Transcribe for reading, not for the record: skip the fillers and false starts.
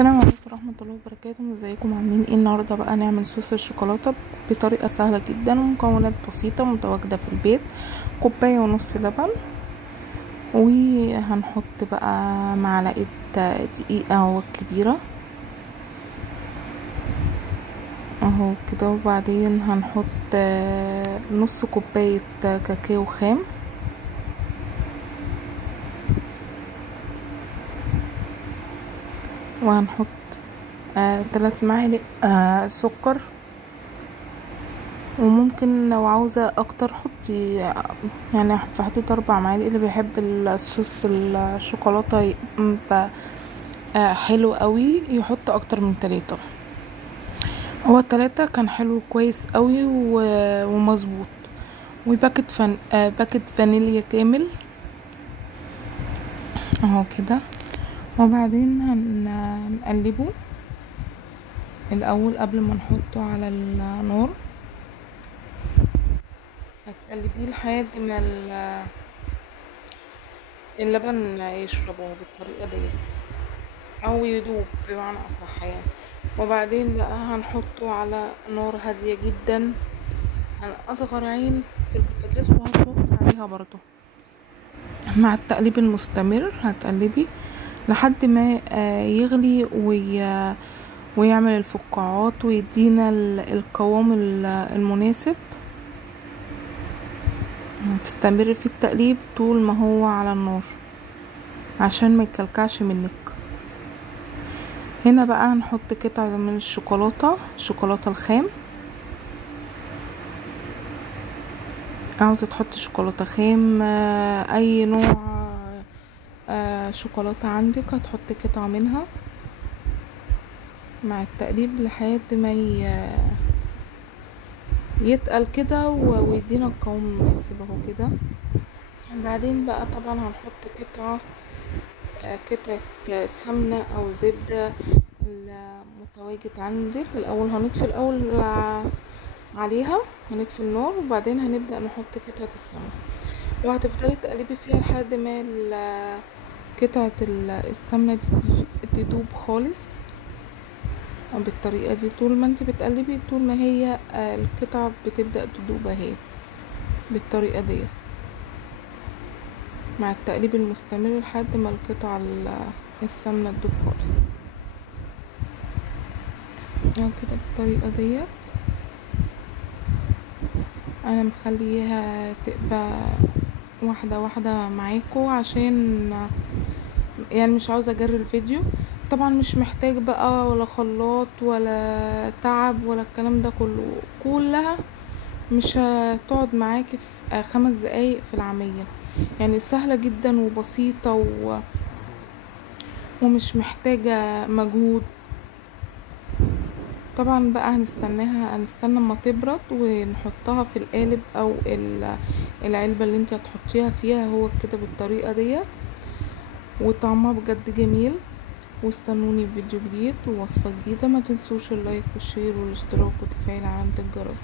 السلام عليكم ورحمة الله وبركاته. ازيكم عاملين ايه؟ النهارده بقى نعمل صوص الشوكولاتة بطريقة سهلة جدا ومكونات بسيطة متواجدة في البيت. كوباية ونص لبن، وهنحط بقى معلقة دقيق اهو كبيرة اهو كده، وبعدين هنحط نص كوباية كاكاو خام، وهنحط 3 معالق سكر، وممكن لو عاوزة اكتر حطي يعني في حدود 4 معالق. اللي بيحب الصوص الشوكولاتة يبقى حلو قوي يحط اكتر من 3. هو 3 كان حلو كويس قوي ومظبوط. وباكت باكت فانيليا كامل اهو كده. وبعدين هنقلبه الاول قبل ما نحطه على النار. هتقلبيه لحد ما اللبن يشربه بالطريقه ديت او يدوب بمعنى اصح يعني. وبعدين بقى هنحطه على نار هاديه جدا على اصغر عين في البوتاجاز، وهنحط عليها برضو مع التقليب المستمر. هتقلبي لحد ما يغلي ويعمل الفقاعات ويدينا القوام المناسب. هتستمر في التقليب طول ما هو على النار عشان ما يكلكعش منك. هنا بقى هنحط قطعة من الشوكولاتة الخام. عاوزة تحط شوكولاتة خام اي نوع شوكولاتة عندك هتحط قطعة منها مع التقليب لحد ما يتقل كده ويدينا القوام المناسب اهو كده. بعدين بقى طبعا هنحط قطعة سمنة او زبدة المتواجد عندك. الاول هنطفي عليها، هنطفي النار، وبعدين هنبدأ نحط قطعة السمنة، وهتفضلي تقلبي فيها لحد ما قطعة السمنة دي تدوب خالص بالطريقة دي. طول ما انت بتقلبي طول ما هي القطعة بتبدأ تدوب اهي بالطريقة دي مع التقليب المستمر لحد ما القطعة السمنة تدوب خالص اهو كده بالطريقة ديت. انا مخليها تبقى واحدة واحدة معاكم عشان يعني مش عاوزة اجري الفيديو. طبعا مش محتاج بقى ولا خلاط ولا تعب ولا الكلام ده كلها مش هتقعد معاكي في 5 دقايق في العملية. يعني سهلة جدا وبسيطة ومش محتاجة مجهود. طبعا بقى هنستنى اما تبرد ونحطها في القالب او العلبة اللي انت هتحطيها فيها هو كده بالطريقة ديت. وطعمها بجد جميل. واستنوني في فيديو جديد ووصفة جديدة. ما تنسوش اللايك والشير والاشتراك وتفعيل علامة الجرس.